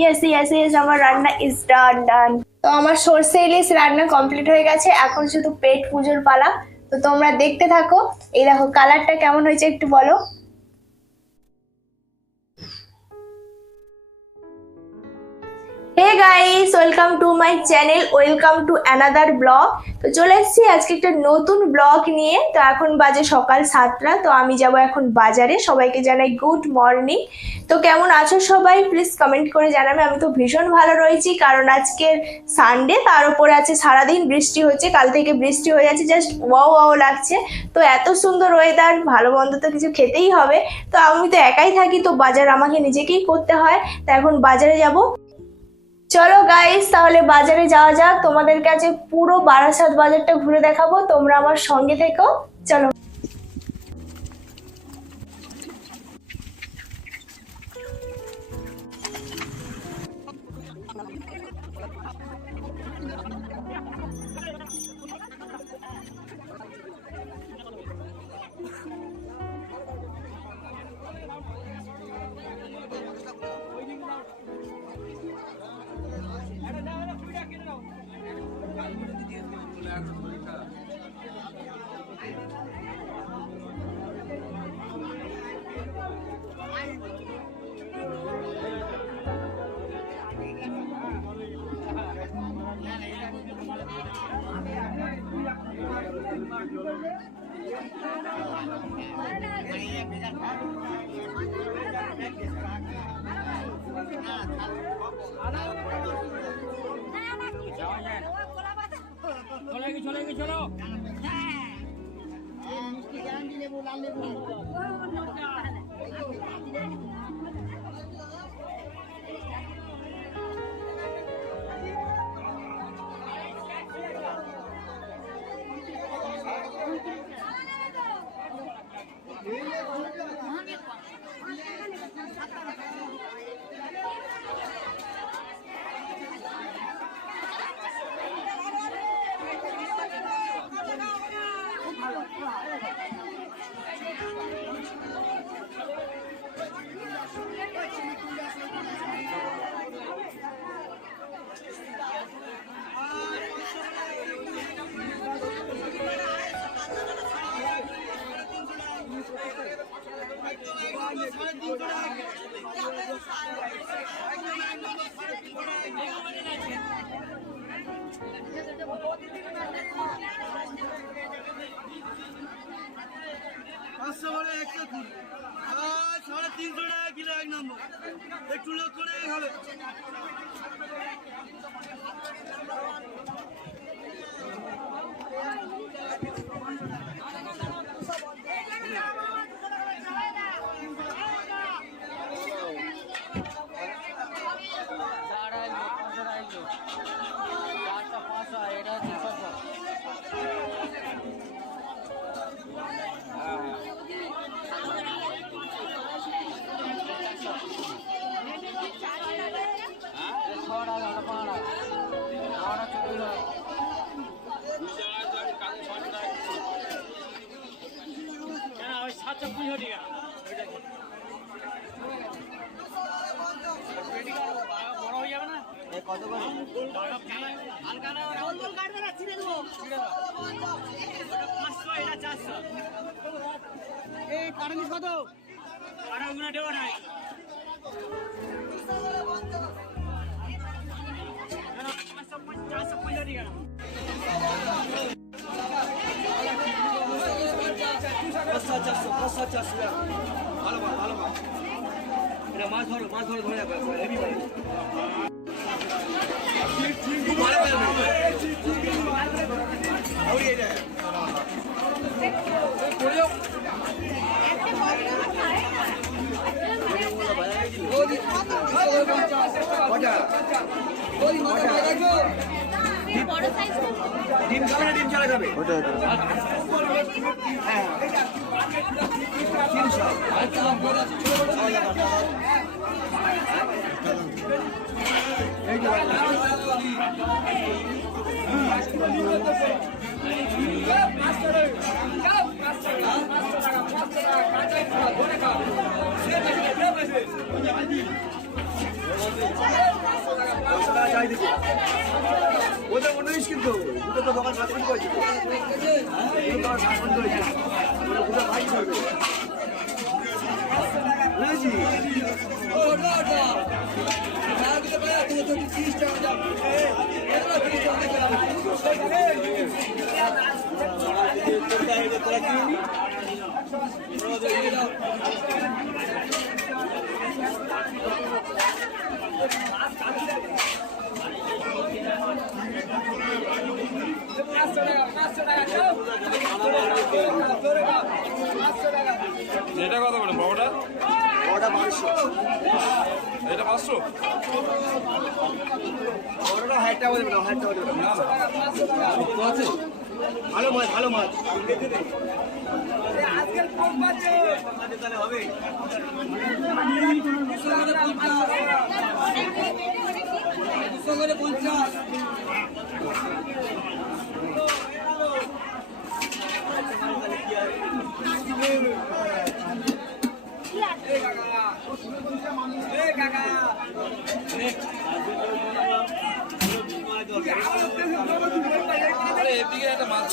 Yes yes yes, আমার রান্না is done. তো আমার সর্ষে ইলিশ রান্না কমপ্লিট হয়ে গেছে, এখন শুধু পেট পুজোর পালা। তো তোমরা দেখতে থাকো। এই দেখো কালারটা কেমন হয়েছে একটু বলো। Hey guys, welcome to my channel, welcome to another blog. তো চলে এসেছি আজকে একটা নতুন ব্লগ নিয়ে। তো এখন বাজে সকাল 7টা। তো আমি যাব এখন বাজারে। সবাইকে জানাই গুড মর্নিং। তো কেমন আছো সবাই, প্লিজ কমেন্ট করে জানাবে। আমি তো ভীষণ ভালো রয়েছি, কারণ আজকে সানডে, তার উপরে আছে সারাদিন বৃষ্টি হচ্ছে, কাল থেকে বৃষ্টি হয়ে যাচ্ছে, জাস্ট ওয়াও ওয়াও লাগছে। তো এত সুন্দর ওয়েদার, ভালো মন্দ তো কিছু খেতেই হবে। তো আমি তো একাই থাকি, তো বাজার আমাকে নিজেকেই করতে হয়। তো এখন বাজারে যাব। চলো গাইস, তাহলে বাজারে যাওয়া যাক। তোমাদের কাছে পুরো বারাসাত বাজারটা ঘুরে দেখাবো, তোমরা আমার সঙ্গে থেকো। চলো। চলো পাঁচশো বলে 120 আর 350 টাকা কিলো এক নম্বর, একটু লোক করেই হবে। ভালো ভালো এটা মাছ ধরে ধরে যাবে হেভি ভালো ডিম খাবে না ডিম ছাড়া খাবে এই তো দোকান সাসপেন্ড করেছে, দোকান সাসপেন্ড করেছে, ওটা ভাই করবে বুঝেছি। এটা কত করে বাবাটা? ওটা 500, এটা 500। ওটা 1000 টাকা দেবে না, 1000 টাকা দেবে না। ভালো মাছ, ভালো মাছ আজকাল কম পাচ্ছে তাহলে হবে। এদিকে একটা মাছ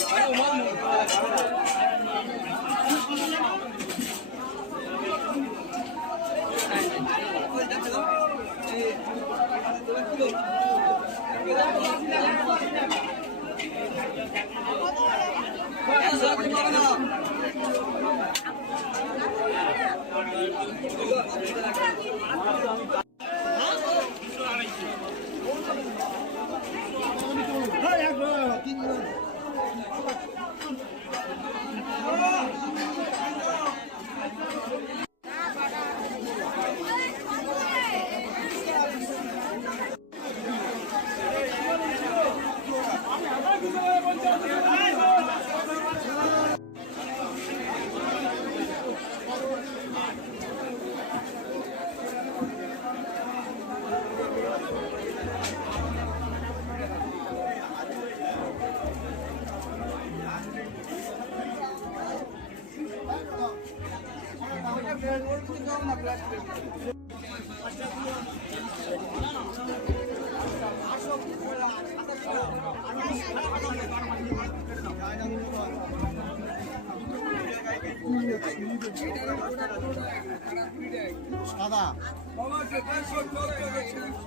সাদা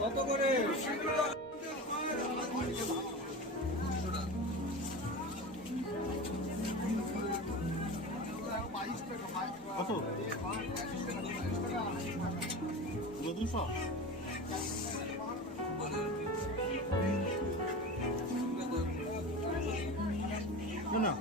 কত করে? কত? 200 না।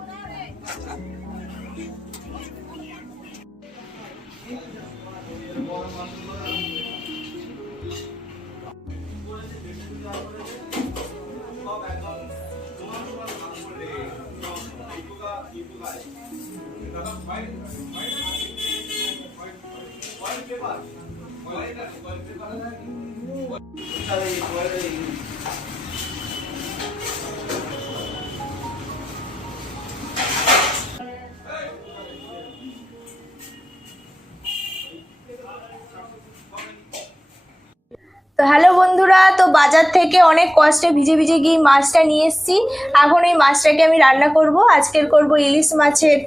তো হ্যালো বন্ধুরা, তো বাজার থেকে অনেক কষ্টে ভিজে ভিজে গিয়ে মাছটা নিয়ে এসেছি। এখন এই মাছটাকে আমি রান্না করব। আজকের করব ইলিশ মাছের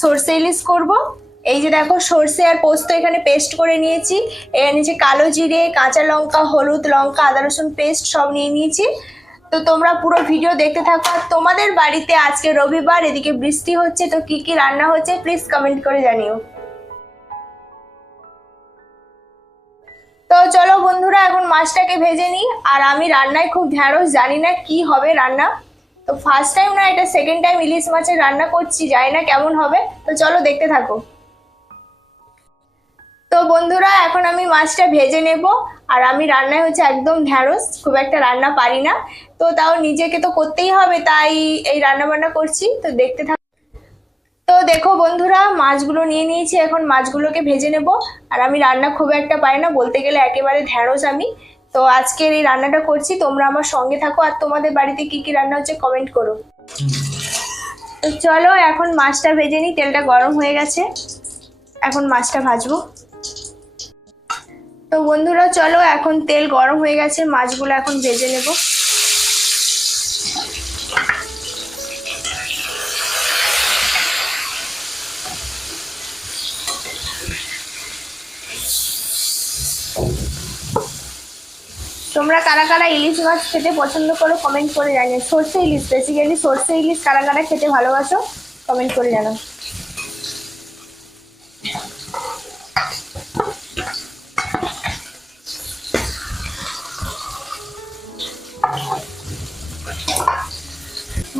সর্ষে ইলিশ করব। এই যে দেখো, সর্ষে আর পোস্ত এখানে পেস্ট করে নিয়েছি। এখানে নিচে কালো জিরে, কাঁচা লঙ্কা, হলুদ, লঙ্কা, আদা রসুন পেস্ট সব নিয়ে নিয়েছি। তো তোমরা পুরো ভিডিও দেখতে থাকো। আর তোমাদের বাড়িতে আজকে রবিবার, এদিকে বৃষ্টি হচ্ছে, তো কি কি রান্না হচ্ছে প্লিজ কমেন্ট করে জানিও। তো চলো বন্ধুরা, এখন মাছটাকে ভেজে নিই। আর আমি রান্নায় খুব ঢ্যাঁড়স, জানি না কি হবে রান্না। তো ফার্স্ট টাইম না, এটা সেকেন্ড টাইম ইলিশ মাছের রান্না করছি, জানি না কেমন হবে। তো চলো দেখতে থাকো। তো বন্ধুরা, এখন আমি মাছটা ভেজে নেব। আর আমি রান্নায় হচ্ছে একদম ঢ্যাঁড়স, খুব একটা রান্না পারি না। তো তাও নিজেকে তো করতেই হবে, তাই এই রান্না বান্না করছি। তো দেখতে থাকো। তো দেখো বন্ধুরা, মাছগুলো নিয়ে নিয়েছি, এখন মাছগুলোকে ভেজে নেব। আর আমি রান্না খুব একটা পারি না, বলতে গেলে একেবারে ঢ্যাঁড়স আমি। তো আজকের এই রান্নাটা করছি, তোমরা আমার সঙ্গে থাকো। আর তোমাদের বাড়িতে কি কি রান্না হচ্ছে কমেন্ট করো। তো চলো এখন মাছটা ভেজে নিই। তেলটা গরম হয়ে গেছে, এখন মাছটা ভাজবো। তো বন্ধুরা চলো, এখন তেল গরম হয়ে গেছে, মাছগুলো এখন ভেজে নেব। তোমরা কারা কারা ইলিশ মাছ খেতে পছন্দ করো কমেন্ট করে জানিও। সর্ষে ইলিশ, বেসিক্যালি সর্ষে ইলিশ কারা কারা খেতে ভালোবাসো কমেন্ট করে জানাও।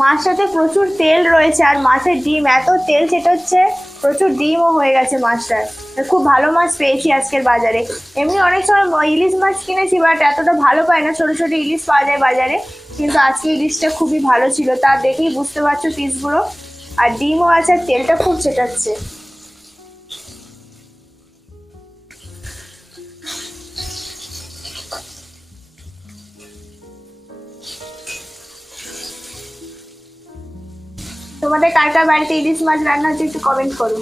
মাছটাতে প্রচুর তেল রয়েছে আর মাছের ডিম, এত তেল ছেটাচ্ছে, প্রচুর ডিমও হয়ে গেছে মাছটার। খুব ভালো মাছ পেয়েছি আজকের বাজারে। এমনি অনেক সময় ইলিশ মাছ কিনেছি বাট এতটা ভালো পাই না, ছোটো ছোটো ইলিশ পাওয়া যায় বাজারে, কিন্তু আজকে ইলিশটা খুবই ভালো ছিল, তা দেখেই বুঝতে পারছো পিসগুলো। আর ডিমও আছে আর তেলটা খুব ছেটাচ্ছে। তোমাদের কার কার বাড়িতে ইলিশ মাছ রান্না হচ্ছে একটু কমেন্ট করো।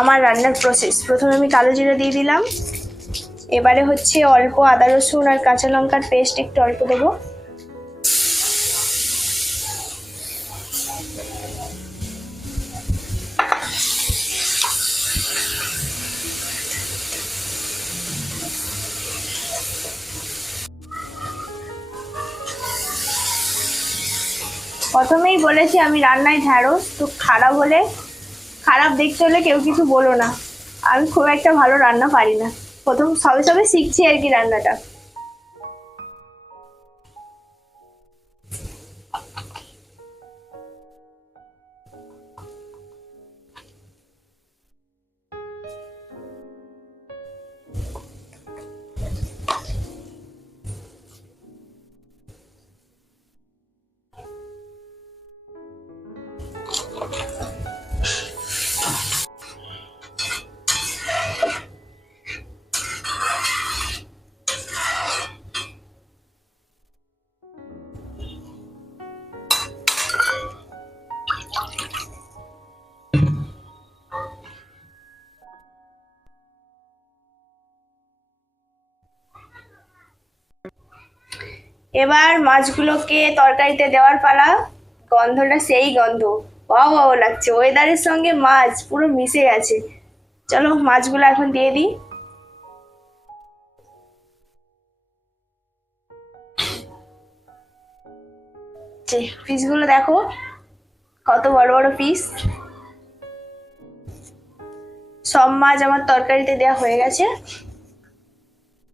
আমার রান্নার প্রসেস, প্রথমে আমি কালো জিরা দিয়ে দিলাম, এবারে হচ্ছে অল্প আদা রসুন আর কাঁচা লঙ্কার পেস্ট একটু অল্প দেবো, প্রথমেই বলেছি আমি রান্নায় ঢ্যাঁড়স, তো খারাপ দেখতে হলে কেউ কিছু বলো না, আমি খুব একটা ভালো রান্না পারি না, প্রথম সবে সবে শিখছি আর কি রান্নাটা। এবার মাছগুলোকে তরকারিতে দেওয়ার পালা। গন্ধটা সেই গন্ধ, ওয়াও লাগছে, ওয়েদারের সঙ্গে মাছ পুরো মিশে গেছে। চলো মাছগুলো এখন দিয়ে দিই। পিসগুলো দেখো কত বড় বড় পিস। সব মাছ আমার তরকারিতে দেওয়া হয়ে গেছে,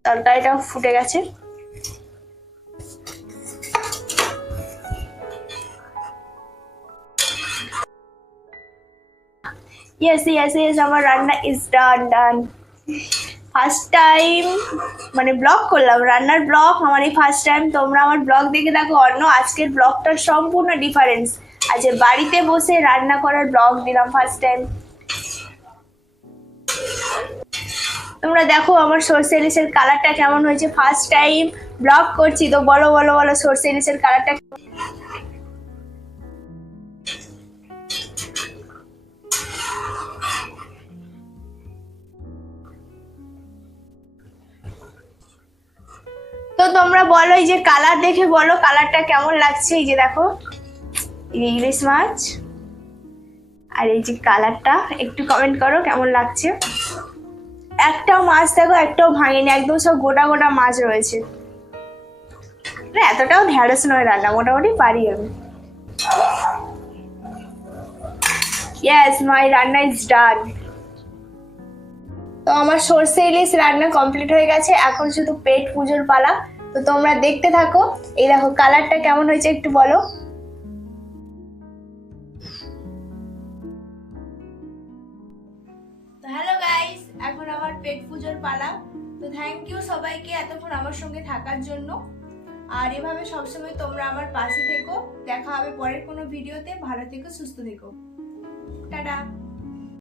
তরকারিটাও ফুটে গেছে। yes আমার রান্না ইজ ডান। ফার্স্ট টাইম মানে ব্লগ করলাম, রান্নার ব্লগ আমার এই ফার্স্ট টাইম। তোমরা আমার ব্লগ দেখে দেখো অন্য, আজকের ব্লগটার সম্পূর্ণ ডিফারেন্স। আজ বাড়িতে বসে রান্না করার ব্লগ দিলাম ফার্স্ট টাইম। তোমরা দেখো আমার সরষে ইলিশের কালারটা কেমন হয়েছে, ফার্স্ট টাইম ব্লগ করছি তো বলো সরষে ইলিশের কালারটা। তো তোমরা বলো, এই যে কালার দেখে বলো কালারটা কেমন লাগছে। এই যে দেখো ইলিশ মাছ আর এই যে কালারটা, একটু কমেন্ট করো কেমন লাগছে। একটাও মাছ দেখো একটাও ভাঙেনি, একদম সব গোটা গোটা মাছ রয়েছে। না এতটাও ঢ্যাঁড়স নয় রান্না, মোটামুটি পারি আমি। ইয়েস মাই রান্না ইজ ডান। তো আমার সরষে ইলিশ রান্না কমপ্লিট হয়ে গেছে, এখন শুধু পেট পুজোর পালা। তো তোমরা দেখতে থাকো। এই দেখো কালারটা কেমন হয়েছে একটু বলো। তো হ্যালো গাইস, এখন আমার পেট পুজোর পালা। তো থ্যাংক ইউ সবাইকে এতক্ষণ আমার সঙ্গে থাকার জন্য। আর এভাবে সবসময় তোমরা আমার পাশে থেকো। দেখা হবে পরের কোনো ভিডিওতে। ভালো থেকো, সুস্থ থেকো, টাটা।